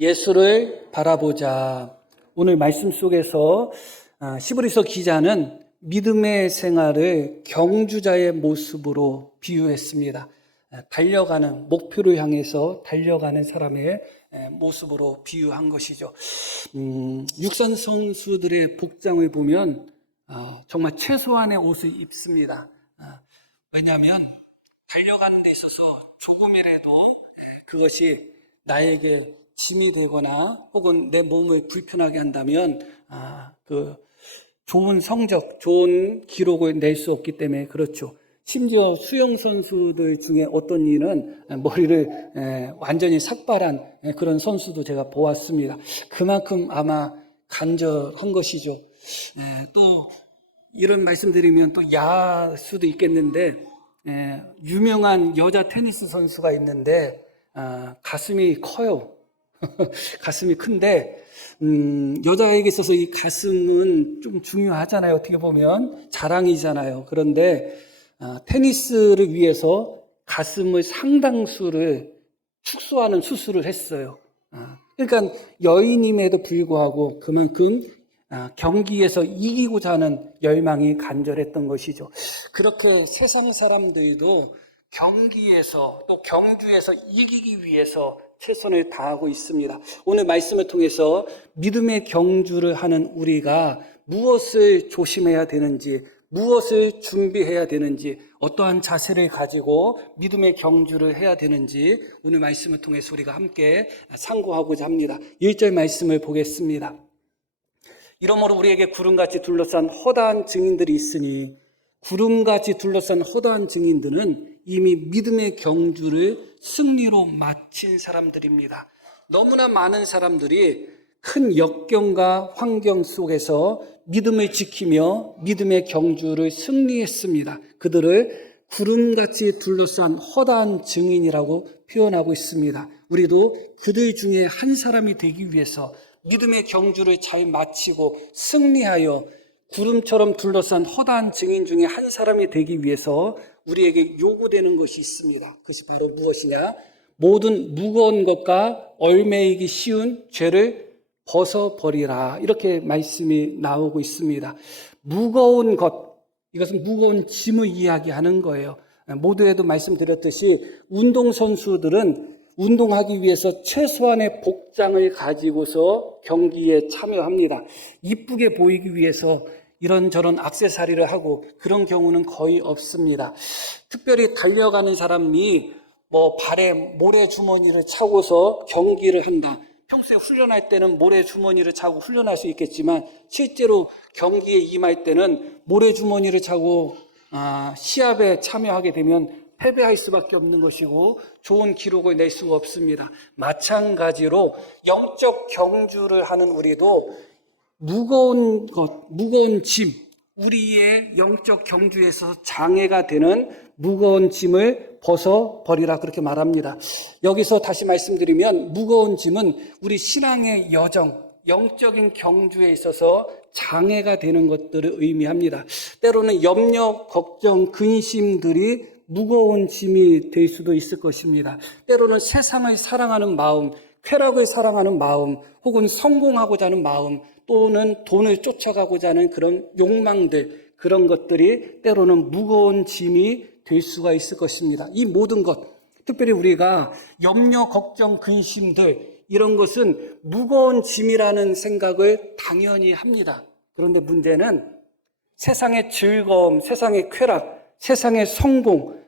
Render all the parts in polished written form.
예수를 바라보자. 오늘 말씀 속에서 시브리서 기자는 믿음의 생활을 경주자의 모습으로 비유했습니다. 달려가는, 목표를 향해서 달려가는 사람의 모습으로 비유한 것이죠. 육상 선수들의 복장을 보면 정말 최소한의 옷을 입습니다. 왜냐하면 달려가는 데 있어서 조금이라도 그것이 나에게 짐이 되거나 혹은 내 몸을 불편하게 한다면 좋은 성적, 좋은 기록을 낼 수 없기 때문에 그렇죠. 심지어 수영 선수들 중에 어떤 이는 머리를 완전히 삭발한 그런 선수도 제가 보았습니다. 그만큼 아마 간절한 것이죠. 또 이런 말씀드리면 또 야할 수도 있겠는데 유명한 여자 테니스 선수가 있는데 가슴이 커요. 가슴이 큰데 여자에게 있어서 이 가슴은 좀 중요하잖아요. 어떻게 보면 자랑이잖아요. 그런데 테니스를 위해서 가슴의 상당수를 축소하는 수술을 했어요. 그러니까 여인임에도 불구하고 그만큼 경기에서 이기고자 하는 열망이 간절했던 것이죠. 그렇게 세상 사람들도 경기에서 또 경주에서 이기기 위해서 최선을 다하고 있습니다. 오늘 말씀을 통해서 믿음의 경주를 하는 우리가 무엇을 조심해야 되는지, 무엇을 준비해야 되는지, 어떠한 자세를 가지고 믿음의 경주를 해야 되는지 오늘 말씀을 통해서 우리가 함께 상고하고자 합니다. 1절 말씀을 보겠습니다. 이러므로 우리에게 구름같이 둘러싼 허다한 증인들이 있으니, 구름같이 둘러싼 허다한 증인들은 이미 믿음의 경주를 승리로 마친 사람들입니다. 너무나 많은 사람들이 큰 역경과 환경 속에서 믿음을 지키며 믿음의 경주를 승리했습니다. 그들을 구름같이 둘러싼 허다한 증인이라고 표현하고 있습니다. 우리도 그들 중에 한 사람이 되기 위해서 믿음의 경주를 잘 마치고 승리하여 구름처럼 둘러싼 허다한 증인 중에 한 사람이 되기 위해서 우리에게 요구되는 것이 있습니다. 그것이 바로 무엇이냐? 모든 무거운 것과 얼매이기 쉬운 죄를 벗어버리라. 이렇게 말씀이 나오고 있습니다. 무거운 것, 이것은 무거운 짐을 이야기하는 거예요. 모두에도 말씀드렸듯이 운동선수들은 운동하기 위해서 최소한의 복장을 가지고서 경기에 참여합니다. 이쁘게 보이기 위해서 이런저런 액세서리를 하고 그런 경우는 거의 없습니다. 특별히 달려가는 사람이 발에 모래주머니를 차고서 경기를 한다. 평소에 훈련할 때는 모래주머니를 차고 훈련할 수 있겠지만 실제로 경기에 임할 때는 모래주머니를 차고 시합에 참여하게 되면 패배할 수밖에 없는 것이고 좋은 기록을 낼 수가 없습니다. 마찬가지로 영적 경주를 하는 우리도 무거운 것, 무거운 짐, 우리의 영적 경주에서 장애가 되는 무거운 짐을 벗어버리라 그렇게 말합니다. 여기서 다시 말씀드리면 무거운 짐은 우리 신앙의 여정, 영적인 경주에 있어서 장애가 되는 것들을 의미합니다. 때로는 염려, 걱정, 근심들이 무거운 짐이 될 수도 있을 것입니다. 때로는 세상을 사랑하는 마음, 쾌락을 사랑하는 마음, 혹은 성공하고자 하는 마음, 또는 돈을 쫓아가고자 하는 그런 욕망들, 그런 것들이 때로는 무거운 짐이 될 수가 있을 것입니다. 이 모든 것, 특별히 우리가 염려, 걱정, 근심들, 이런 것은 무거운 짐이라는 생각을 당연히 합니다. 그런데 문제는 세상의 즐거움, 세상의 쾌락, 세상의 성공,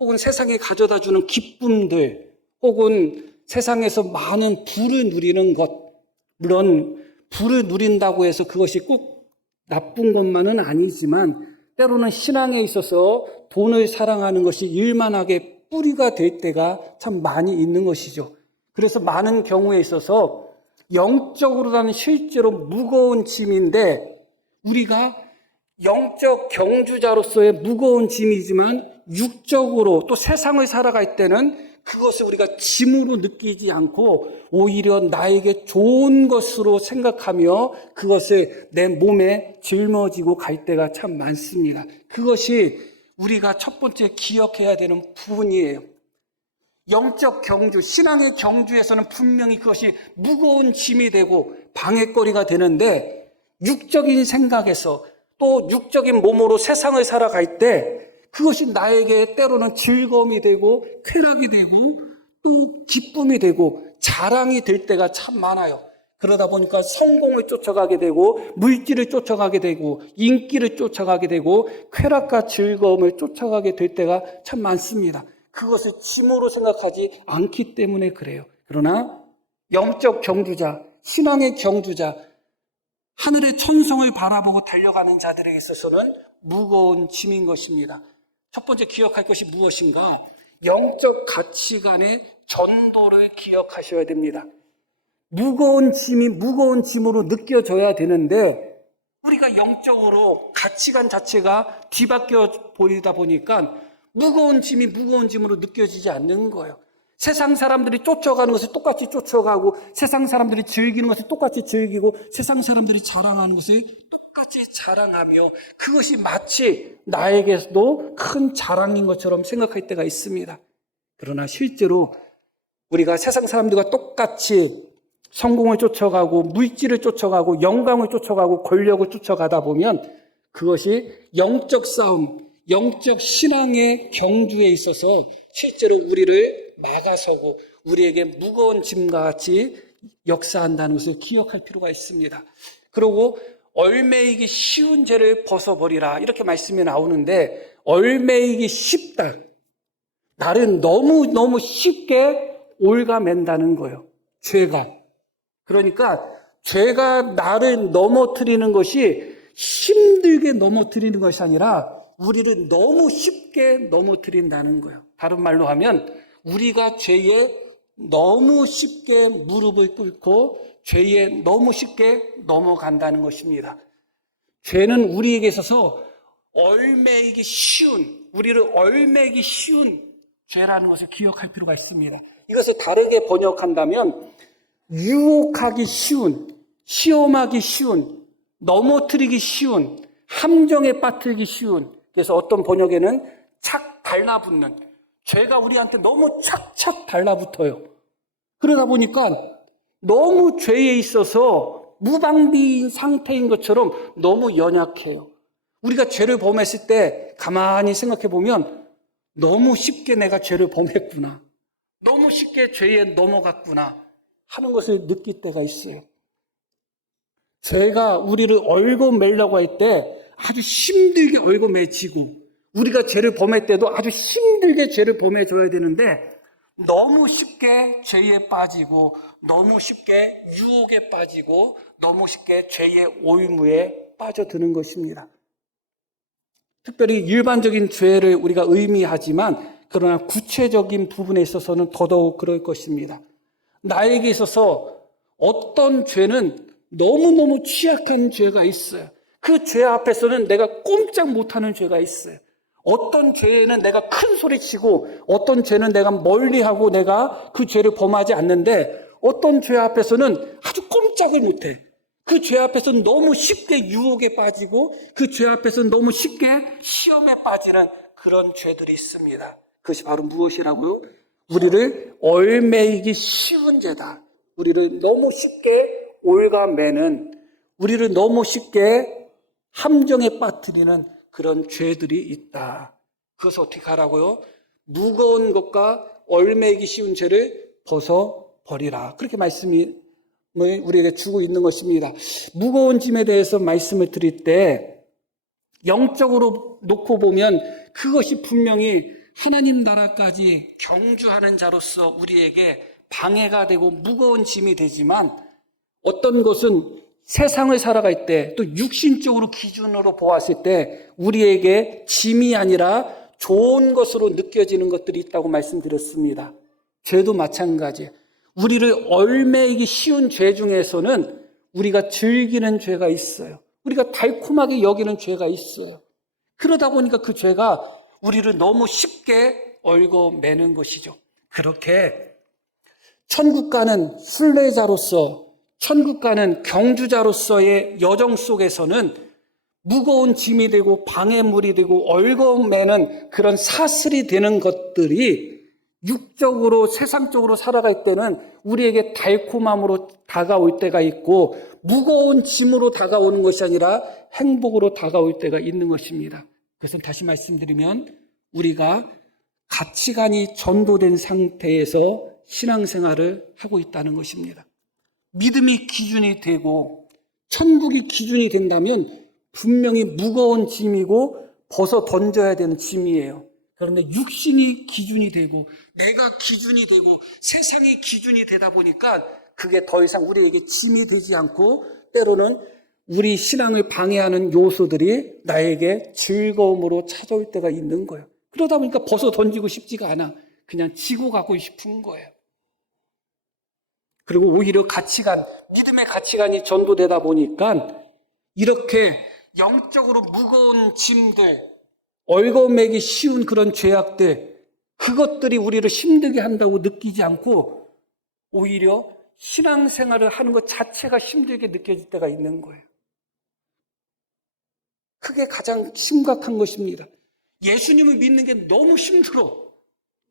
혹은 세상에 가져다주는 기쁨들, 혹은 세상에서 많은 부를 누리는 것, 물론 부를 누린다고 해서 그것이 꼭 나쁜 것만은 아니지만 때로는 신앙에 있어서 돈을 사랑하는 것이 일만하게 뿌리가 될 때가 참 많이 있는 것이죠. 그래서 많은 경우에 있어서 영적으로는 실제로 무거운 짐인데 우리가 영적 경주자로서의 무거운 짐이지만 육적으로 또 세상을 살아갈 때는 그것을 우리가 짐으로 느끼지 않고 오히려 나에게 좋은 것으로 생각하며 그것을 내 몸에 짊어지고 갈 때가 참 많습니다. 그것이 우리가 첫 번째 기억해야 되는 부분이에요. 영적 경주, 신앙의 경주에서는 분명히 그것이 무거운 짐이 되고 방해거리가 되는데, 육적인 생각에서 또 육적인 몸으로 세상을 살아갈 때 그것이 나에게 때로는 즐거움이 되고 쾌락이 되고 또 기쁨이 되고 자랑이 될 때가 참 많아요. 그러다 보니까 성공을 쫓아가게 되고 물질을 쫓아가게 되고 인기를 쫓아가게 되고 쾌락과 즐거움을 쫓아가게 될 때가 참 많습니다. 그것을 짐으로 생각하지 않기 때문에 그래요. 그러나 영적 경주자, 신앙의 경주자, 하늘의 천성을 바라보고 달려가는 자들에게 있어서는 무거운 짐인 것입니다. 첫 번째 기억할 것이 무엇인가? 영적 가치관의 전도를 기억하셔야 됩니다. 무거운 짐이 무거운 짐으로 느껴져야 되는데 우리가 영적으로 가치관 자체가 뒤바뀌어 보이다 보니까 무거운 짐이 무거운 짐으로 느껴지지 않는 거예요. 세상 사람들이 쫓아가는 것을 똑같이 쫓아가고 세상 사람들이 즐기는 것을 똑같이 즐기고 세상 사람들이 자랑하는 것을 똑같이 자랑하며 그것이 마치 나에게도 큰 자랑인 것처럼 생각할 때가 있습니다. 그러나 실제로 우리가 세상 사람들과 똑같이 성공을 쫓아가고 물질을 쫓아가고 영광을 쫓아가고 권력을 쫓아가다 보면 그것이 영적 싸움, 영적 신앙의 경주에 있어서 실제로 우리를 막아서고 우리에게 무거운 짐과 같이 역사한다는 것을 기억할 필요가 있습니다. 그리고 얼매이기 쉬운 죄를 벗어버리라 이렇게 말씀이 나오는데 얼매이기 쉽다. 나를 너무 쉽게 올가맨다는 거예요. 죄가. 그러니까 죄가 나를 넘어뜨리는 것이 힘들게 넘어뜨리는 것이 아니라 우리를 너무 쉽게 넘어뜨린다는 거예요. 다른 말로 하면 우리가 죄에 너무 쉽게 무릎을 꿇고 죄에 너무 쉽게 넘어간다는 것입니다. 죄는 우리에게 있어서 얼매이기 쉬운, 우리를 얼매이기 쉬운 죄라는 것을 기억할 필요가 있습니다. 이것을 다르게 번역한다면 유혹하기 쉬운, 시험하기 쉬운, 넘어뜨리기 쉬운, 함정에 빠뜨리기 쉬운. 그래서 어떤 번역에는 착 달라붙는, 죄가 우리한테 너무 착착 달라붙어요. 그러다 보니까 너무 죄에 있어서 무방비인 상태인 것처럼 너무 연약해요. 우리가 죄를 범했을 때 가만히 생각해 보면 너무 쉽게 내가 죄를 범했구나, 너무 쉽게 죄에 넘어갔구나 하는 것을 느낄 때가 있어요. 죄가 우리를 얽어매려고 할 때 아주 힘들게 얽어매지고 우리가 죄를 범할 때도 아주 힘들게 죄를 범해줘야 되는데 너무 쉽게 죄에 빠지고 너무 쉽게 유혹에 빠지고 너무 쉽게 죄의 올무에 빠져드는 것입니다. 특별히 일반적인 죄를 우리가 의미하지만 그러나 구체적인 부분에 있어서는 더더욱 그럴 것입니다. 나에게 있어서 어떤 죄는 너무너무 취약한 죄가 있어요. 그 죄 앞에서는 내가 꼼짝 못하는 죄가 있어요. 어떤 죄는 내가 큰 소리치고 어떤 죄는 내가 멀리하고 내가 그 죄를 범하지 않는데 어떤 죄 앞에서는 아주 꼼짝을 못해. 그 죄 앞에서는 너무 쉽게 유혹에 빠지고 그 죄 앞에서는 너무 쉽게 시험에 빠지는 그런 죄들이 있습니다. 그것이 바로 무엇이라고요? 우리를 얼매이기 쉬운 죄다. 우리를 너무 쉽게 올가매는, 우리를 너무 쉽게 함정에 빠뜨리는 그런 죄들이 있다. 그것을 어떻게 하라고요? 무거운 것과 얼매이기 쉬운 죄를 벗어버리라. 그렇게 말씀이 우리에게 주고 있는 것입니다. 무거운 짐에 대해서 말씀을 드릴 때 영적으로 놓고 보면 그것이 분명히 하나님 나라까지 경주하는 자로서 우리에게 방해가 되고 무거운 짐이 되지만 어떤 것은 세상을 살아갈 때 또 육신적으로 기준으로 보았을 때 우리에게 짐이 아니라 좋은 것으로 느껴지는 것들이 있다고 말씀드렸습니다. 죄도 마찬가지예요. 우리를 얼매이기 쉬운 죄 중에서는 우리가 즐기는 죄가 있어요. 우리가 달콤하게 여기는 죄가 있어요. 그러다 보니까 그 죄가 우리를 너무 쉽게 얽어매는 것이죠. 그렇게 천국 가는 순례자로서, 천국 가는 경주자로서의 여정 속에서는 무거운 짐이 되고 방해물이 되고 얽어매는 그런 사슬이 되는 것들이 육적으로 세상적으로 살아갈 때는 우리에게 달콤함으로 다가올 때가 있고 무거운 짐으로 다가오는 것이 아니라 행복으로 다가올 때가 있는 것입니다. 그것은 다시 말씀드리면 우리가 가치관이 전도된 상태에서 신앙생활을 하고 있다는 것입니다. 믿음이 기준이 되고 천국이 기준이 된다면 분명히 무거운 짐이고 벗어 던져야 되는 짐이에요. 그런데 육신이 기준이 되고 내가 기준이 되고 세상이 기준이 되다 보니까 그게 더 이상 우리에게 짐이 되지 않고 때로는 우리 신앙을 방해하는 요소들이 나에게 즐거움으로 찾아올 때가 있는 거예요. 그러다 보니까 벗어 던지고 싶지가 않아. 그냥 지고 가고 싶은 거예요. 그리고 오히려 가치관, 믿음의 가치관이 전도되다 보니까 이렇게 영적으로 무거운 짐들, 얽어매기 쉬운 그런 죄악들, 그것들이 우리를 힘들게 한다고 느끼지 않고 오히려 신앙생활을 하는 것 자체가 힘들게 느껴질 때가 있는 거예요. 그게 가장 심각한 것입니다. 예수님을 믿는 게 너무 힘들어.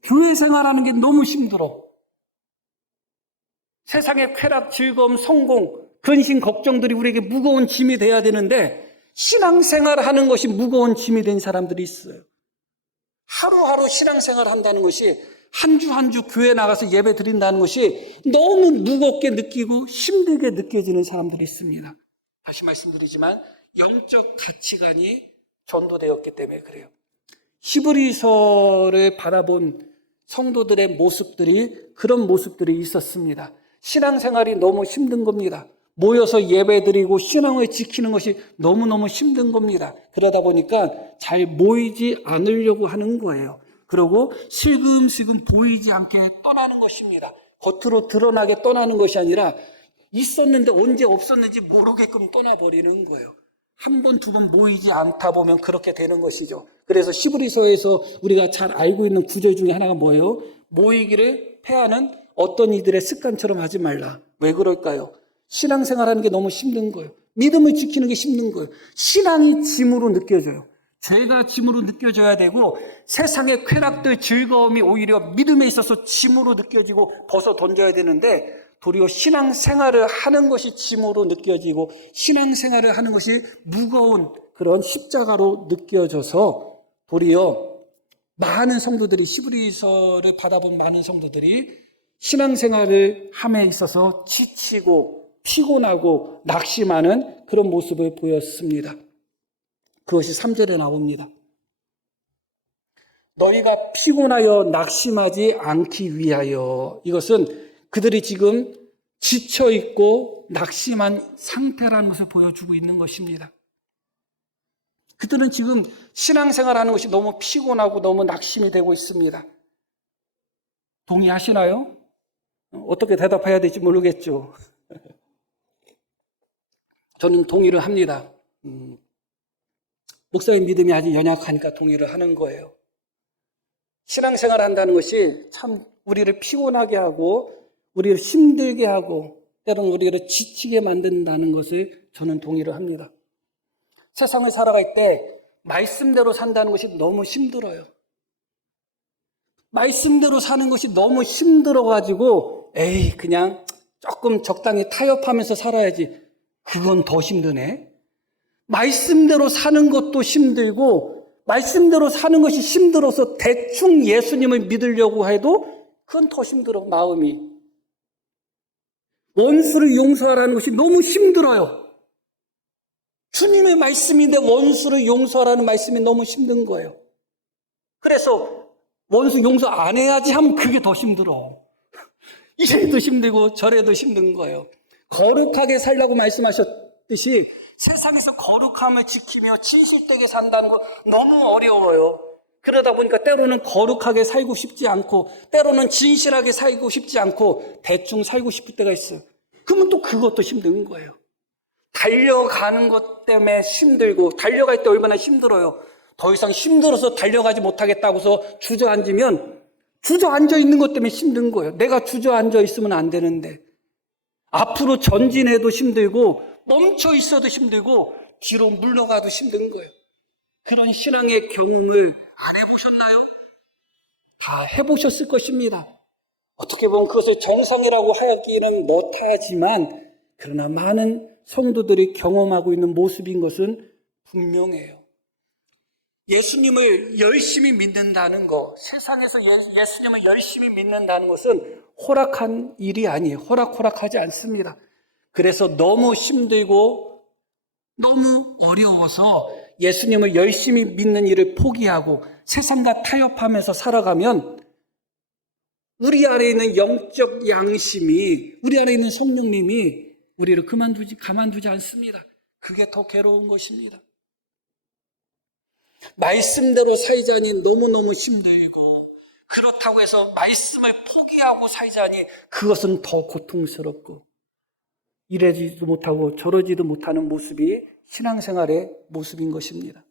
교회 생활하는 게 너무 힘들어. 세상의 쾌락, 즐거움, 성공, 근심, 걱정들이 우리에게 무거운 짐이 돼야 되는데 신앙생활하는 것이 무거운 짐이 된 사람들이 있어요. 하루하루 신앙생활 한다는 것이 한 주 한 주 교회 나가서 예배 드린다는 것이 너무 무겁게 느끼고 힘들게 느껴지는 사람들이 있습니다. 다시 말씀드리지만 영적 가치관이 전도되었기 때문에 그래요. 히브리서를 바라본 성도들의 모습들이 그런 모습들이 있었습니다. 신앙생활이 너무 힘든 겁니다. 모여서 예배드리고 신앙을 지키는 것이 너무너무 힘든 겁니다. 그러다 보니까 잘 모이지 않으려고 하는 거예요. 그리고 슬금슬금 보이지 않게 떠나는 것입니다. 겉으로 드러나게 떠나는 것이 아니라 있었는데 언제 없었는지 모르게끔 떠나버리는 거예요. 한 번, 두 번 모이지 않다 보면 그렇게 되는 것이죠. 그래서 히브리서에서 우리가 잘 알고 있는 구절 중에 하나가 뭐예요? 모이기를 패하는 어떤 이들의 습관처럼 하지 말라. 왜 그럴까요? 신앙생활하는 게 너무 힘든 거예요. 믿음을 지키는 게 힘든 거예요. 신앙이 짐으로 느껴져요. 죄가 짐으로 느껴져야 되고 세상의 쾌락들, 즐거움이 오히려 믿음에 있어서 짐으로 느껴지고 벗어 던져야 되는데 도리어 신앙생활을 하는 것이 짐으로 느껴지고 신앙생활을 하는 것이 무거운 그런 십자가로 느껴져서 도리어 많은 성도들이 히브리서를 받아본 많은 성도들이 신앙생활을 함에 있어서 지치고 피곤하고 낙심하는 그런 모습을 보였습니다. 그것이 3절에 나옵니다. 너희가 피곤하여 낙심하지 않기 위하여. 이것은 그들이 지금 지쳐있고 낙심한 상태라는 것을 보여주고 있는 것입니다. 그들은 지금 신앙생활하는 것이 너무 피곤하고 너무 낙심이 되고 있습니다. 동의하시나요? 어떻게 대답해야 될지 모르겠죠. 저는 동의를 합니다. 목사의 믿음이 아직 연약하니까 동의를 하는 거예요. 신앙생활 한다는 것이 참 우리를 피곤하게 하고 우리를 힘들게 하고 때로는 우리를 지치게 만든다는 것을 저는 동의를 합니다. 세상을 살아갈 때 말씀대로 산다는 것이 너무 힘들어요. 말씀대로 사는 것이 너무 힘들어가지고 그냥 조금 적당히 타협하면서 살아야지. 그건 더 힘드네. 말씀대로 사는 것도 힘들고 말씀대로 사는 것이 힘들어서 대충 예수님을 믿으려고 해도 그건 더 힘들어, 마음이. 원수를 용서하라는 것이 너무 힘들어요. 주님의 말씀인데 원수를 용서하라는 말씀이 너무 힘든 거예요. 그래서 원수 용서 안 해야지 하면 그게 더 힘들어. 이래도 힘들고 저래도 힘든 거예요. 거룩하게 살라고 말씀하셨듯이 세상에서 거룩함을 지키며 진실되게 산다는 거 너무 어려워요. 그러다 보니까 때로는 거룩하게 살고 싶지 않고 때로는 진실하게 살고 싶지 않고 대충 살고 싶을 때가 있어요. 그러면 또 그것도 힘든 거예요. 달려가는 것 때문에 힘들고 달려갈 때 얼마나 힘들어요. 더 이상 힘들어서 달려가지 못하겠다고서 주저앉으면 주저앉아 있는 것 때문에 힘든 거예요. 내가 주저앉아 있으면 안 되는데 앞으로 전진해도 힘들고 멈춰 있어도 힘들고 뒤로 물러가도 힘든 거예요. 그런 신앙의 경험을 안 해보셨나요? 다 해보셨을 것입니다. 어떻게 보면 그것을 정상이라고 하기는 못하지만 그러나 많은 성도들이 경험하고 있는 모습인 것은 분명해요. 예수님을 열심히 믿는다는 것, 세상에서 예수님을 열심히 믿는다는 것은 호락한 일이 아니에요. 호락호락하지 않습니다. 그래서 너무 힘들고 너무 어려워서 예수님을 열심히 믿는 일을 포기하고 세상과 타협하면서 살아가면 우리 안에 있는 영적 양심이, 우리 안에 있는 성령님이 우리를 가만두지 않습니다. 그게 더 괴로운 것입니다. 말씀대로 살자니 너무너무 힘들고, 그렇다고 해서 말씀을 포기하고 살자니 그것은 더 고통스럽고, 이러지도 못하고 저러지도 못하는 모습이 신앙생활의 모습인 것입니다.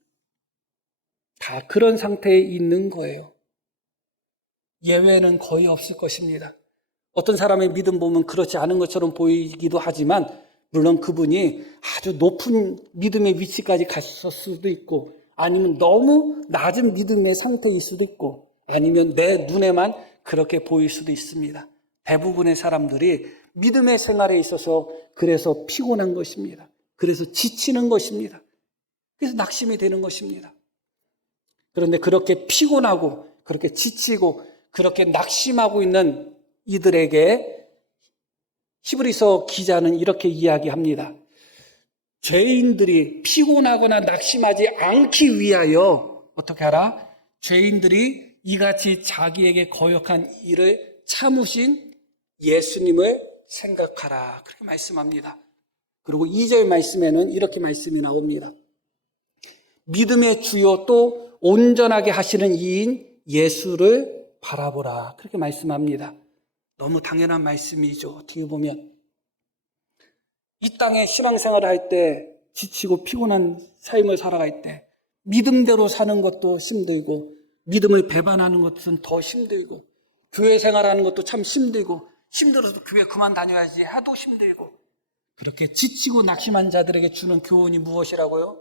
다 그런 상태에 있는 거예요. 예외는 거의 없을 것입니다. 어떤 사람의 믿음 보면 그렇지 않은 것처럼 보이기도 하지만 물론 그분이 아주 높은 믿음의 위치까지 갔을 수도 있고 아니면 너무 낮은 믿음의 상태일 수도 있고 아니면 내 눈에만 그렇게 보일 수도 있습니다. 대부분의 사람들이 믿음의 생활에 있어서 그래서 피곤한 것입니다. 그래서 지치는 것입니다. 그래서 낙심이 되는 것입니다. 그런데 그렇게 피곤하고 그렇게 지치고 그렇게 낙심하고 있는 이들에게 히브리서 기자는 이렇게 이야기합니다. 죄인들이 피곤하거나 낙심하지 않기 위하여 어떻게 하라? 죄인들이 이같이 자기에게 거역한 일을 참으신 예수님을 생각하라. 그렇게 말씀합니다. 그리고 2절 말씀에는 이렇게 말씀이 나옵니다. 믿음의 주요 또 온전하게 하시는 이인 예수를 바라보라. 그렇게 말씀합니다. 너무 당연한 말씀이죠. 어떻게 보면 이 땅에 신앙생활을 할 때 지치고 피곤한 삶을 살아갈 때 믿음대로 사는 것도 힘들고 믿음을 배반하는 것은 더 힘들고 교회 생활하는 것도 참 힘들고 힘들어서 교회 그만 다녀야지 하도 힘들고 그렇게 지치고 낙심한 자들에게 주는 교훈이 무엇이라고요?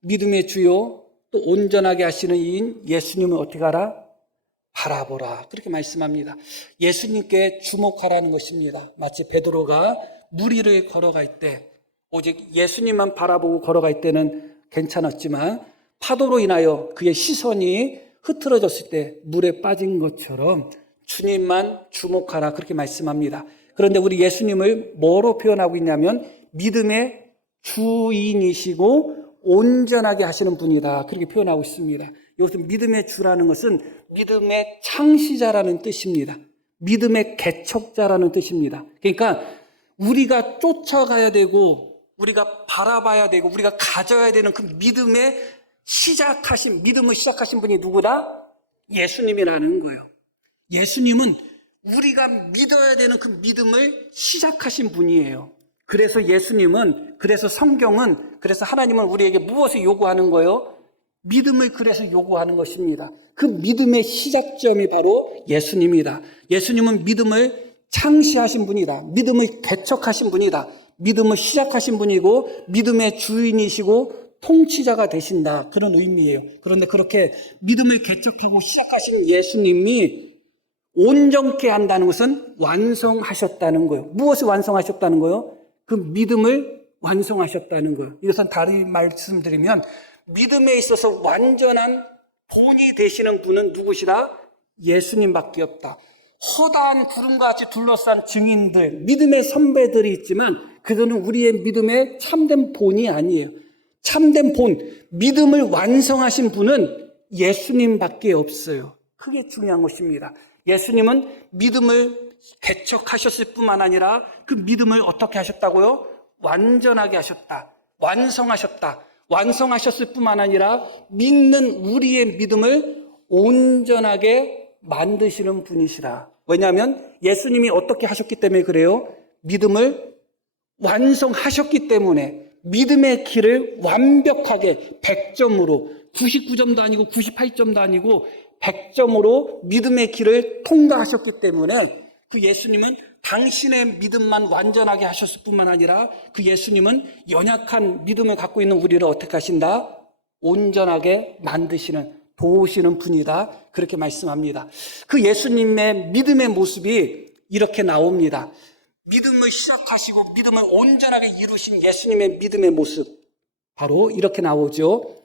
믿음의 주요 또 온전하게 하시는 이인 예수님을 어떻게 하라? 바라보라. 그렇게 말씀합니다. 예수님께 주목하라는 것입니다. 마치 베드로가 물 위를 걸어갈 때 오직 예수님만 바라보고 걸어갈 때는 괜찮았지만 파도로 인하여 그의 시선이 흐트러졌을 때 물에 빠진 것처럼 주님만 주목하라. 그렇게 말씀합니다. 그런데 우리 예수님을 뭐로 표현하고 있냐면 믿음의 주인이시고 온전하게 하시는 분이다. 그렇게 표현하고 있습니다. 여기서 믿음의 주라는 것은 믿음의 창시자라는 뜻입니다. 믿음의 개척자라는 뜻입니다. 그러니까 우리가 쫓아가야 되고 우리가 바라봐야 되고 우리가 가져야 되는 그 믿음을 시작하신 분이 누구다? 예수님이라는 거예요. 예수님은 우리가 믿어야 되는 그 믿음을 시작하신 분이에요. 그래서 그래서 성경은, 그래서 하나님은 우리에게 무엇을 요구하는 거예요? 믿음을 그래서 요구하는 것입니다. 그 믿음의 시작점이 바로 예수님이다. 예수님은 믿음을 창시하신 분이다. 믿음을 개척하신 분이다. 믿음을 시작하신 분이고 믿음의 주인이시고 통치자가 되신다. 그런 의미예요. 그런데 그렇게 믿음을 개척하고 시작하신 예수님이 온전케 한다는 것은 완성하셨다는 거예요. 무엇을 완성하셨다는 거예요? 그 믿음을 완성하셨다는 거예요. 이것은 다른 말씀드리면 믿음에 있어서 완전한 본이 되시는 분은 누구시다? 예수님밖에 없다. 허다한 구름과 같이 둘러싼 증인들, 믿음의 선배들이 있지만 그들은 우리의 믿음의 참된 본이 아니에요. 참된 본, 믿음을 완성하신 분은 예수님밖에 없어요. 그게 중요한 것입니다. 예수님은 믿음을 개척하셨을 뿐만 아니라 그 믿음을 어떻게 하셨다고요? 완전하게 하셨다. 완성하셨다. 완성하셨을 뿐만 아니라 믿는 우리의 믿음을 온전하게 만드시는 분이시라. 왜냐하면 예수님이 어떻게 하셨기 때문에 그래요? 믿음을 완성하셨기 때문에 믿음의 길을 완벽하게 100점으로 99점도 아니고 98점도 아니고 100점으로 믿음의 길을 통과하셨기 때문에 그 예수님은 당신의 믿음만 완전하게 하셨을 뿐만 아니라 그 예수님은 연약한 믿음을 갖고 있는 우리를 어떻게 하신다? 온전하게 만드시는 도우시는 분이다. 그렇게 말씀합니다. 그 예수님의 믿음의 모습이 이렇게 나옵니다. 믿음을 시작하시고 믿음을 온전하게 이루신 예수님의 믿음의 모습. 바로 이렇게 나오죠.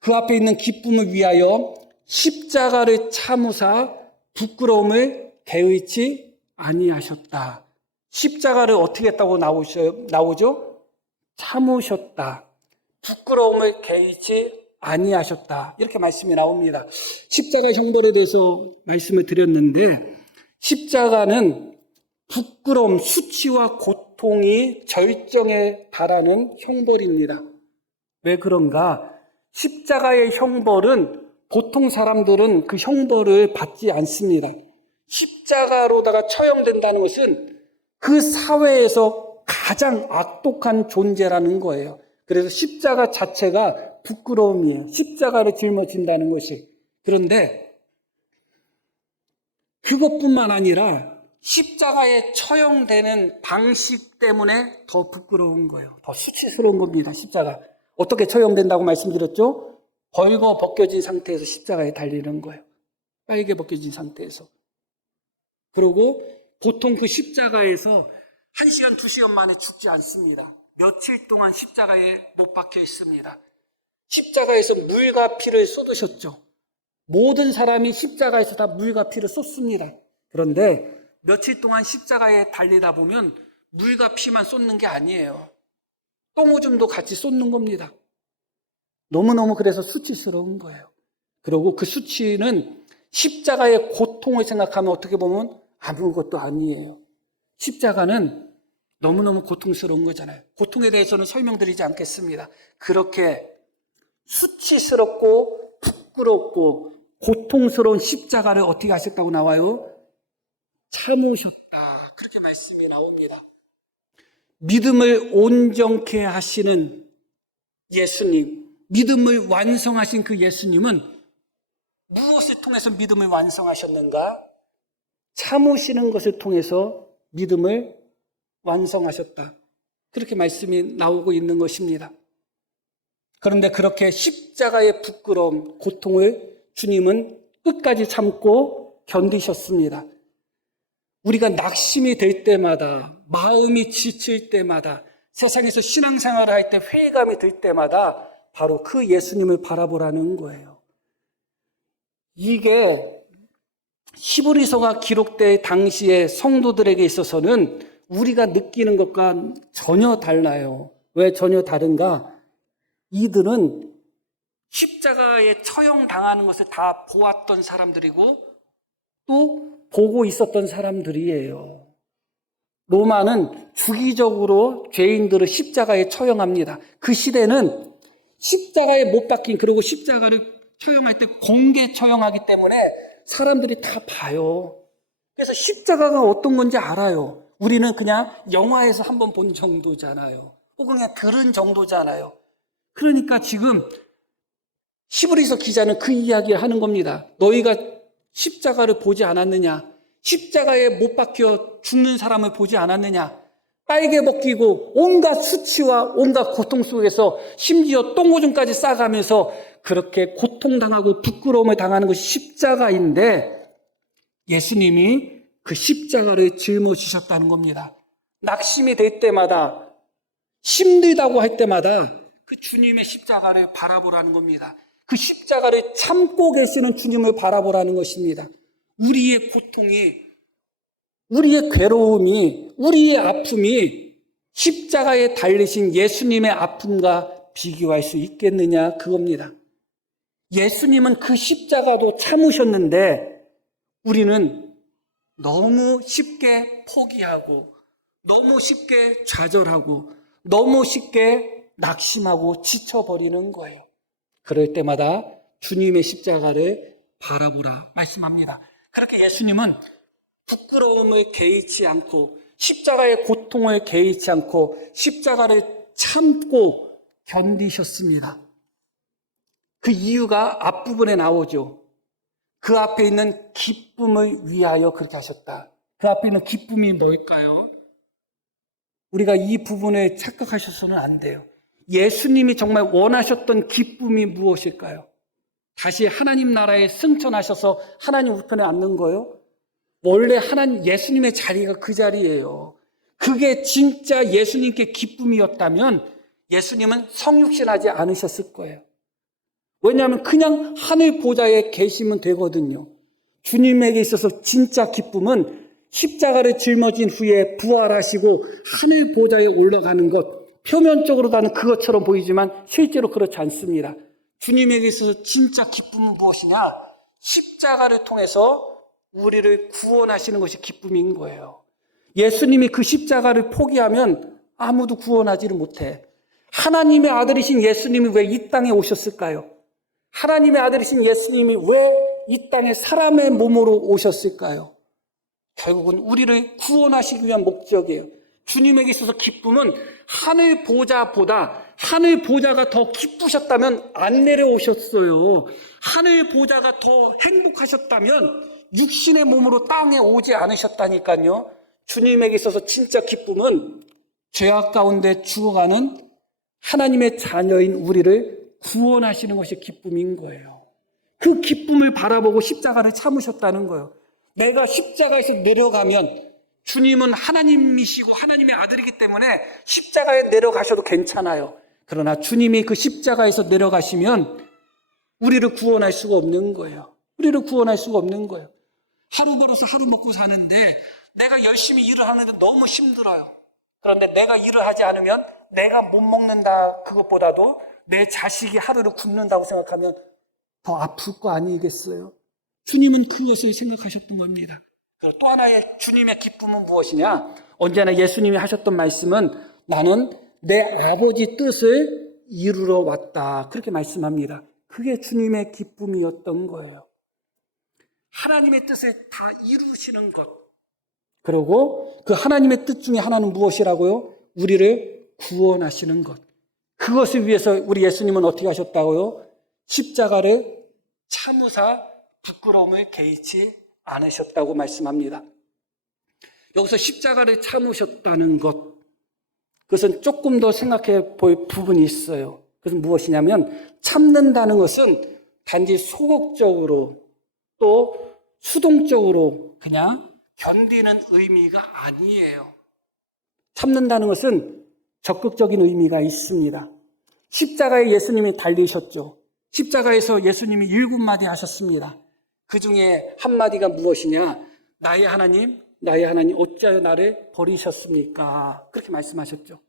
그 앞에 있는 기쁨을 위하여 십자가를 참으사 부끄러움을 개의치 아니하셨다. 십자가를 어떻게 했다고 나오죠? 참으셨다. 부끄러움을 개의치 아니하셨다. 이렇게 말씀이 나옵니다. 십자가 형벌에 대해서 말씀을 드렸는데 십자가는 부끄러움, 수치와 고통이 절정에 달하는 형벌입니다. 왜 그런가? 십자가의 형벌은 보통 사람들은 그 형벌을 받지 않습니다. 십자가로다가 처형된다는 것은 그 사회에서 가장 악독한 존재라는 거예요. 그래서 십자가 자체가 부끄러움이에요. 십자가를 짊어진다는 것이. 그런데 그것뿐만 아니라 십자가에 처형되는 방식 때문에 더 부끄러운 거예요. 더 수치스러운 겁니다. 십자가. 어떻게 처형된다고 말씀드렸죠? 벌거 벗겨진 상태에서 십자가에 달리는 거예요. 빨개 벗겨진 상태에서. 그리고 보통 그 십자가에서 1시간, 2시간 만에 죽지 않습니다. 며칠 동안 십자가에 못 박혀 있습니다. 십자가에서 물과 피를 쏟으셨죠. 모든 사람이 십자가에서 다 물과 피를 쏟습니다. 그런데 며칠 동안 십자가에 달리다 보면 물과 피만 쏟는 게 아니에요. 똥오줌도 같이 쏟는 겁니다. 너무너무 그래서 수치스러운 거예요. 그리고 그 수치는 십자가의 고통을 생각하면 어떻게 보면 아무것도 아니에요. 십자가는 너무너무 고통스러운 거잖아요. 고통에 대해서는 설명드리지 않겠습니다. 그렇게 수치스럽고 부끄럽고 고통스러운 십자가를 어떻게 하셨다고 나와요? 참으셨다. 그렇게 말씀이 나옵니다. 믿음을 온전케 하시는 예수님, 믿음을 완성하신 그 예수님은 무엇을 통해서 믿음을 완성하셨는가? 참으시는 것을 통해서 믿음을 완성하셨다. 그렇게 말씀이 나오고 있는 것입니다. 그런데 그렇게 십자가의 부끄러움, 고통을 주님은 끝까지 참고 견디셨습니다. 우리가 낙심이 될 때마다, 마음이 지칠 때마다, 세상에서 신앙생활을 할 때 회의감이 들 때마다 바로 그 예수님을 바라보라는 거예요. 이게 히브리서가 기록될 당시의 성도들에게 있어서는 우리가 느끼는 것과 전혀 달라요. 왜 전혀 다른가? 이들은 십자가에 처형당하는 것을 다 보았던 사람들이고 또 보고 있었던 사람들이에요. 로마는 주기적으로 죄인들을 십자가에 처형합니다. 그 시대는 십자가에 못 박힌, 그리고 십자가를 처형할 때 공개 처형하기 때문에 사람들이 다 봐요. 그래서 십자가가 어떤 건지 알아요. 우리는 그냥 영화에서 한번 본 정도잖아요. 혹은 그냥 들은 정도잖아요. 그러니까 지금 히브리서 기자는 그 이야기를 하는 겁니다. 너희가 십자가를 보지 않았느냐? 십자가에 못 박혀 죽는 사람을 보지 않았느냐? 빨개 벗기고 온갖 수치와 온갖 고통 속에서 심지어 똥오줌까지 싸가면서 그렇게 고통당하고 부끄러움을 당하는 것이 십자가인데 예수님이 그 십자가를 짊어지셨다는 겁니다. 낙심이 될 때마다, 힘들다고 할 때마다 그 주님의 십자가를 바라보라는 겁니다. 그 십자가를 참고 계시는 주님을 바라보라는 것입니다. 우리의 고통이, 우리의 괴로움이, 우리의 아픔이 십자가에 달리신 예수님의 아픔과 비교할 수 있겠느냐, 그겁니다. 예수님은 그 십자가도 참으셨는데 우리는 너무 쉽게 포기하고 너무 쉽게 좌절하고 너무 쉽게 낙심하고 지쳐버리는 거예요. 그럴 때마다 주님의 십자가를 바라보라 말씀합니다. 그렇게 예수님은 부끄러움을 개의치 않고 십자가의 고통을 개의치 않고 십자가를 참고 견디셨습니다. 그 이유가 앞부분에 나오죠. 그 앞에 있는 기쁨을 위하여 그렇게 하셨다. 그 앞에 있는 기쁨이 뭘까요? 우리가 이 부분을 착각하셔서는 안 돼요. 예수님이 정말 원하셨던 기쁨이 무엇일까요? 다시 하나님 나라에 승천하셔서 하나님 우편에 앉는 거예요. 원래 하나님 예수님의 자리가 그 자리예요. 그게 진짜 예수님께 기쁨이었다면 예수님은 성육신하지 않으셨을 거예요. 왜냐하면 그냥 하늘 보좌에 계시면 되거든요. 주님에게 있어서 진짜 기쁨은 십자가를 짊어진 후에 부활하시고 하늘 보좌에 올라가는 것, 표면적으로는 그것처럼 보이지만 실제로 그렇지 않습니다. 주님에게 있어서 진짜 기쁨은 무엇이냐? 십자가를 통해서 우리를 구원하시는 것이 기쁨인 거예요. 예수님이 그 십자가를 포기하면 아무도 구원하지를 못해. 하나님의 아들이신 예수님이 왜 이 땅에 오셨을까요? 하나님의 아들이신 예수님이 왜 이 땅에 사람의 몸으로 오셨을까요? 결국은 우리를 구원하시기 위한 목적이에요. 주님에게 있어서 기쁨은 하늘 보좌보다 하늘 보좌가 더 기쁘셨다면 안 내려오셨어요. 하늘 보좌가 더 행복하셨다면 육신의 몸으로 땅에 오지 않으셨다니까요. 주님에게 있어서 진짜 기쁨은 죄악 가운데 죽어가는 하나님의 자녀인 우리를 구원하시는 것이 기쁨인 거예요. 그 기쁨을 바라보고 십자가를 참으셨다는 거예요. 내가 십자가에서 내려가면 주님은 하나님이시고 하나님의 아들이기 때문에 십자가에 내려가셔도 괜찮아요. 그러나 주님이 그 십자가에서 내려가시면 우리를 구원할 수가 없는 거예요. 우리를 구원할 수가 없는 거예요. 하루 벌어서 하루 먹고 사는데 내가 열심히 일을 하는데 너무 힘들어요. 그런데 내가 일을 하지 않으면 내가 못 먹는다 그것보다도 내 자식이 하루를 굶는다고 생각하면 더 아플 거 아니겠어요? 주님은 그것을 생각하셨던 겁니다. 그리고 또 하나의 주님의 기쁨은 무엇이냐? 언제나 예수님이 하셨던 말씀은 나는 내 아버지 뜻을 이루러 왔다. 그렇게 말씀합니다. 그게 주님의 기쁨이었던 거예요. 하나님의 뜻을 다 이루시는 것. 그리고 그 하나님의 뜻 중에 하나는 무엇이라고요? 우리를 구원하시는 것. 그것을 위해서 우리 예수님은 어떻게 하셨다고요? 십자가를 참으사 부끄러움을 개의치 않으셨다고 말씀합니다. 여기서 십자가를 참으셨다는 것, 그것은 조금 더 생각해 볼 부분이 있어요. 그것은 무엇이냐면 참는다는 것은 단지 소극적으로 또 수동적으로 그냥 견디는 의미가 아니에요. 참는다는 것은 적극적인 의미가 있습니다. 십자가에 예수님이 달리셨죠. 십자가에서 예수님이 7마디 하셨습니다. 그 중에 한마디가 무엇이냐? 나의 하나님 어찌하여 나를 버리셨습니까? 그렇게 말씀하셨죠.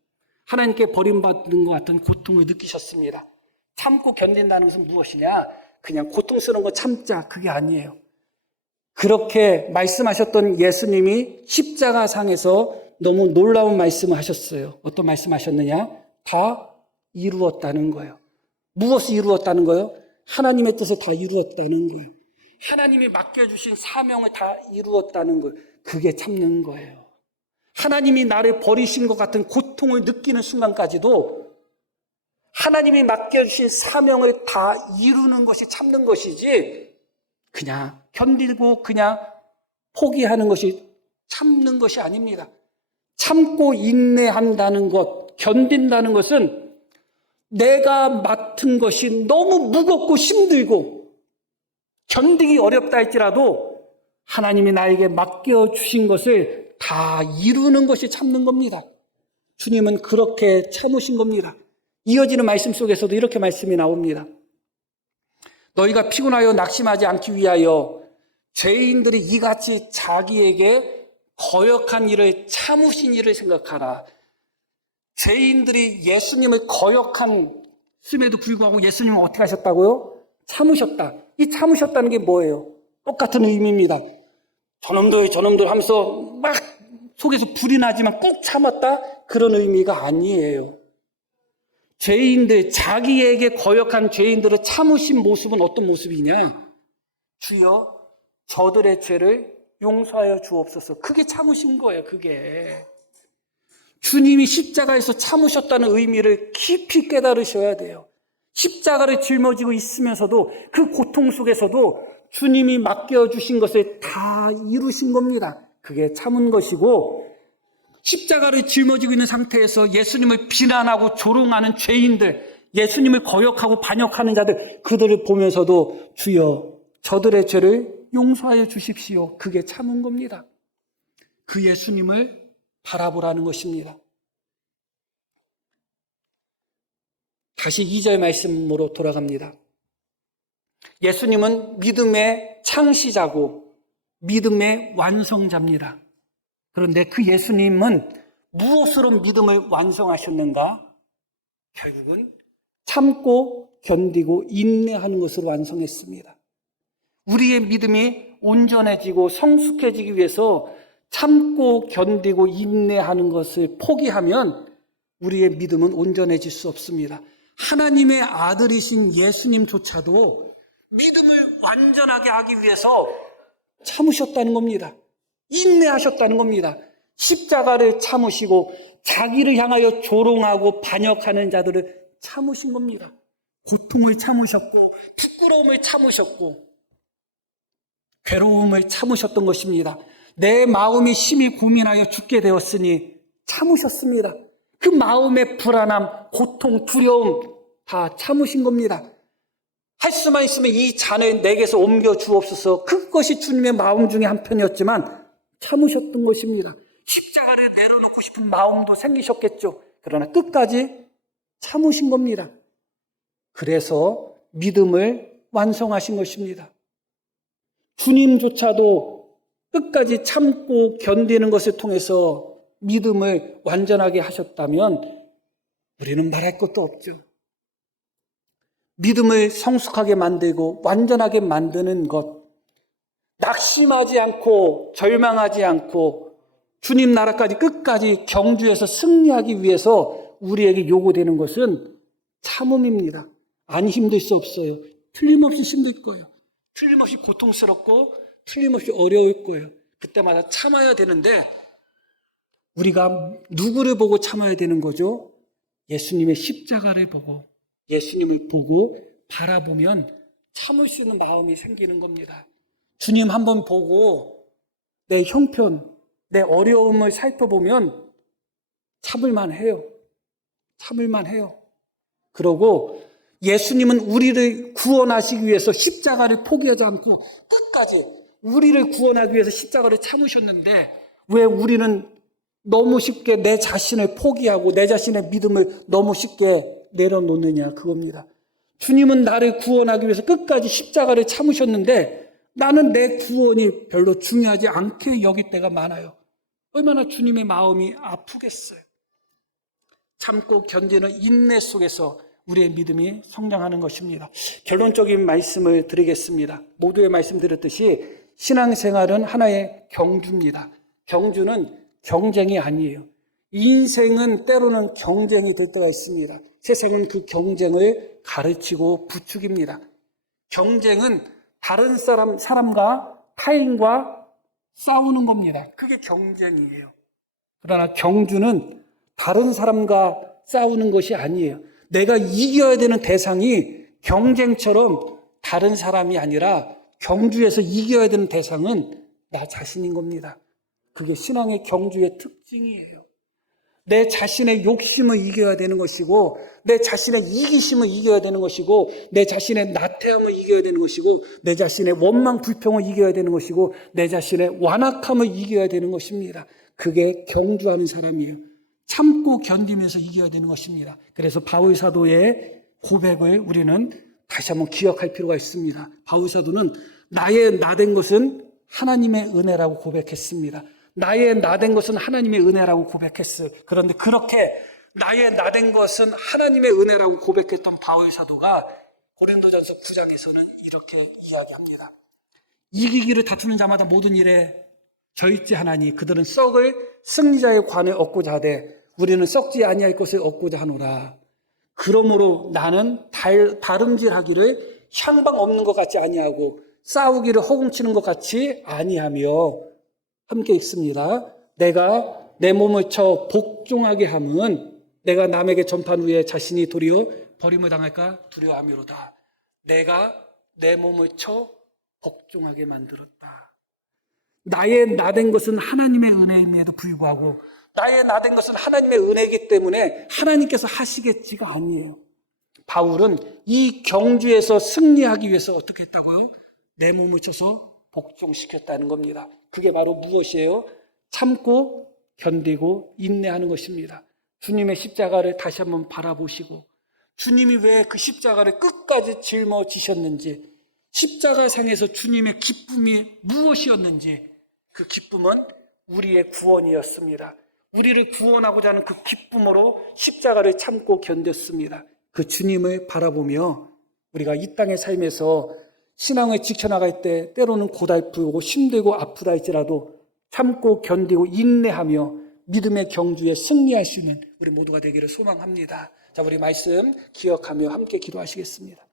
하나님께 버림받는 것 같은 고통을 느끼셨습니다. 참고 견딘다는 것은 무엇이냐? 그냥 고통스러운 거 참자, 그게 아니에요. 그렇게 말씀하셨던 예수님이 십자가상에서 너무 놀라운 말씀을 하셨어요. 어떤 말씀 하셨느냐? 다 이루었다는 거예요. 무엇을 이루었다는 거예요? 하나님의 뜻을 다 이루었다는 거예요. 하나님이 맡겨주신 사명을 다 이루었다는 거예요. 그게 참는 거예요. 하나님이 나를 버리신 것 같은 고통을 느끼는 순간까지도 하나님이 맡겨주신 사명을 다 이루는 것이 참는 것이지 그냥 견디고 그냥 포기하는 것이 참는 것이 아닙니다. 참고 인내한다는 것, 견딘다는 것은 내가 맡은 것이 너무 무겁고 힘들고 견디기 어렵다 할지라도 하나님이 나에게 맡겨주신 것을 다 이루는 것이 참는 겁니다. 주님은 그렇게 참으신 겁니다. 이어지는 말씀 속에서도 이렇게 말씀이 나옵니다. 너희가 피곤하여 낙심하지 않기 위하여 죄인들이 이같이 자기에게 거역한 일을 참으신 일을 생각하라. 죄인들이 예수님을 거역함에도 불구하고 예수님은 어떻게 하셨다고요? 참으셨다. 이 참으셨다는 게 뭐예요? 똑같은 의미입니다. 저놈들 하면서 막 속에서 불이 나지만 꼭 참았다? 그런 의미가 아니에요. 죄인들, 자기에게 거역한 죄인들을 참으신 모습은 어떤 모습이냐? 주여, 저들의 죄를 용서하여 주옵소서. 그게 참으신 거예요, 그게. 주님이 십자가에서 참으셨다는 의미를 깊이 깨달으셔야 돼요. 십자가를 짊어지고 있으면서도 그 고통 속에서도 주님이 맡겨주신 것을 다 이루신 겁니다. 그게 참은 것이고, 십자가를 짊어지고 있는 상태에서 예수님을 비난하고 조롱하는 죄인들, 예수님을 거역하고 반역하는 자들, 그들을 보면서도 주여 저들의 죄를 용서하여 주십시오. 그게 참은 겁니다. 그 예수님을 바라보라는 것입니다. 다시 2절 말씀으로 돌아갑니다. 예수님은 믿음의 창시자고 믿음의 완성자입니다. 그런데 그 예수님은 무엇으로 믿음을 완성하셨는가? 결국은 참고 견디고 인내하는 것으로 완성했습니다. 우리의 믿음이 온전해지고 성숙해지기 위해서 참고 견디고 인내하는 것을 포기하면 우리의 믿음은 온전해질 수 없습니다. 하나님의 아들이신 예수님조차도 믿음을 완전하게 하기 위해서 참으셨다는 겁니다. 인내하셨다는 겁니다. 십자가를 참으시고 자기를 향하여 조롱하고 반역하는 자들을 참으신 겁니다. 고통을 참으셨고 부끄러움을 참으셨고 괴로움을 참으셨던 것입니다. 내 마음이 심히 고민하여 죽게 되었으니 참으셨습니다. 그 마음의 불안함, 고통, 두려움 다 참으신 겁니다. 할 수만 있으면 이 잔을 내게서 옮겨 주옵소서. 그것이 주님의 마음 중에 한편이었지만 참으셨던 것입니다. 십자가를 내려놓고 싶은 마음도 생기셨겠죠. 그러나 끝까지 참으신 겁니다. 그래서 믿음을 완성하신 것입니다. 주님조차도 끝까지 참고 견디는 것을 통해서 믿음을 완전하게 하셨다면 우리는 말할 것도 없죠. 믿음을 성숙하게 만들고 완전하게 만드는 것, 낙심하지 않고 절망하지 않고 주님 나라까지 끝까지 경주해서 승리하기 위해서 우리에게 요구되는 것은 참음입니다. 안 힘들 수 없어요. 틀림없이 힘들 거예요. 틀림없이 고통스럽고 틀림없이 어려울 거예요. 그때마다 참아야 되는데 우리가 누구를 보고 참아야 되는 거죠? 예수님의 십자가를 보고 예수님을 보고 바라보면 참을 수 있는 마음이 생기는 겁니다. 주님 한번 보고 내 형편, 내 어려움을 살펴보면 참을만 해요. 참을만 해요. 그러고 예수님은 우리를 구원하시기 위해서 십자가를 포기하지 않고 끝까지 우리를 구원하기 위해서 십자가를 참으셨는데 왜 우리는 너무 쉽게 내 자신을 포기하고 내 자신의 믿음을 너무 쉽게 내려놓느냐 그겁니다. 주님은 나를 구원하기 위해서 끝까지 십자가를 참으셨는데 나는 내 구원이 별로 중요하지 않게 여길 때가 많아요. 얼마나 주님의 마음이 아프겠어요. 참고 견디는 인내 속에서 우리의 믿음이 성장하는 것입니다. 결론적인 말씀을 드리겠습니다. 모두의 말씀드렸듯이 신앙생활은 하나의 경주입니다. 경주는 경쟁이 아니에요. 인생은 때로는 경쟁이 될 때가 있습니다. 세상은 그 경쟁을 가르치고 부추깁니다. 경쟁은 다른 사람과 타인과 싸우는 겁니다. 그게 경쟁이에요. 그러나 경주는 다른 사람과 싸우는 것이 아니에요. 내가 이겨야 되는 대상이 경쟁처럼 다른 사람이 아니라 경주에서 이겨야 되는 대상은 나 자신인 겁니다. 그게 신앙의 경주의 특징이에요. 내 자신의 욕심을 이겨야 되는 것이고 내 자신의 이기심을 이겨야 되는 것이고 내 자신의 나태함을 이겨야 되는 것이고 내 자신의 원망 불평을 이겨야 되는 것이고 내 자신의 완악함을 이겨야 되는 것입니다. 그게 경주하는 사람이에요. 참고 견디면서 이겨야 되는 것입니다. 그래서 바울 사도의 고백을 우리는 다시 한번 기억할 필요가 있습니다. 바울 사도는 나의 나된 것은 하나님의 은혜라고 고백했습니다. 나의 나된 것은 하나님의 은혜라고 고백했어요. 그런데 그렇게 나의 나된 것은 하나님의 은혜라고 고백했던 바울 사도가 고린도전서 9장에서는 이렇게 이야기합니다. 이기기를 다투는 자마다 모든 일에 저있지하나니 그들은 썩을 승리자의 관을 얻고자 하되 우리는 썩지 아니할 것을 얻고자 하노라. 그러므로 나는 다름질하기를 향방 없는 것 같지 아니하고 싸우기를 허공치는 것 같이 아니하며 함께 읽습니다. 내가 내 몸을 쳐 복종하게 함은 내가 남에게 전판 후에 자신이 도리어 버림을 당할까 두려워함이로다. 내가 내 몸을 쳐 복종하게 만들었다. 나의 나된 것은 하나님의 은혜임에도 불구하고 나의 나된 것은 하나님의 은혜이기 때문에 하나님께서 하시겠지가 아니에요. 바울은 이 경주에서 승리하기 위해서 어떻게 했다고요? 내 몸을 쳐서 복종시켰다는 겁니다. 그게 바로 무엇이에요? 참고 견디고 인내하는 것입니다. 주님의 십자가를 다시 한번 바라보시고 주님이 왜 그 십자가를 끝까지 짊어지셨는지, 십자가상에서 주님의 기쁨이 무엇이었는지, 그 기쁨은 우리의 구원이었습니다. 우리를 구원하고자 하는 그 기쁨으로 십자가를 참고 견뎠습니다. 그 주님을 바라보며 우리가 이 땅의 삶에서 신앙을 지켜나갈 때 때로는 고달프고 힘들고 아프다 할지라도 참고 견디고 인내하며 믿음의 경주에 승리할 수 있는 우리 모두가 되기를 소망합니다. 자, 우리 말씀 기억하며 함께 기도하시겠습니다.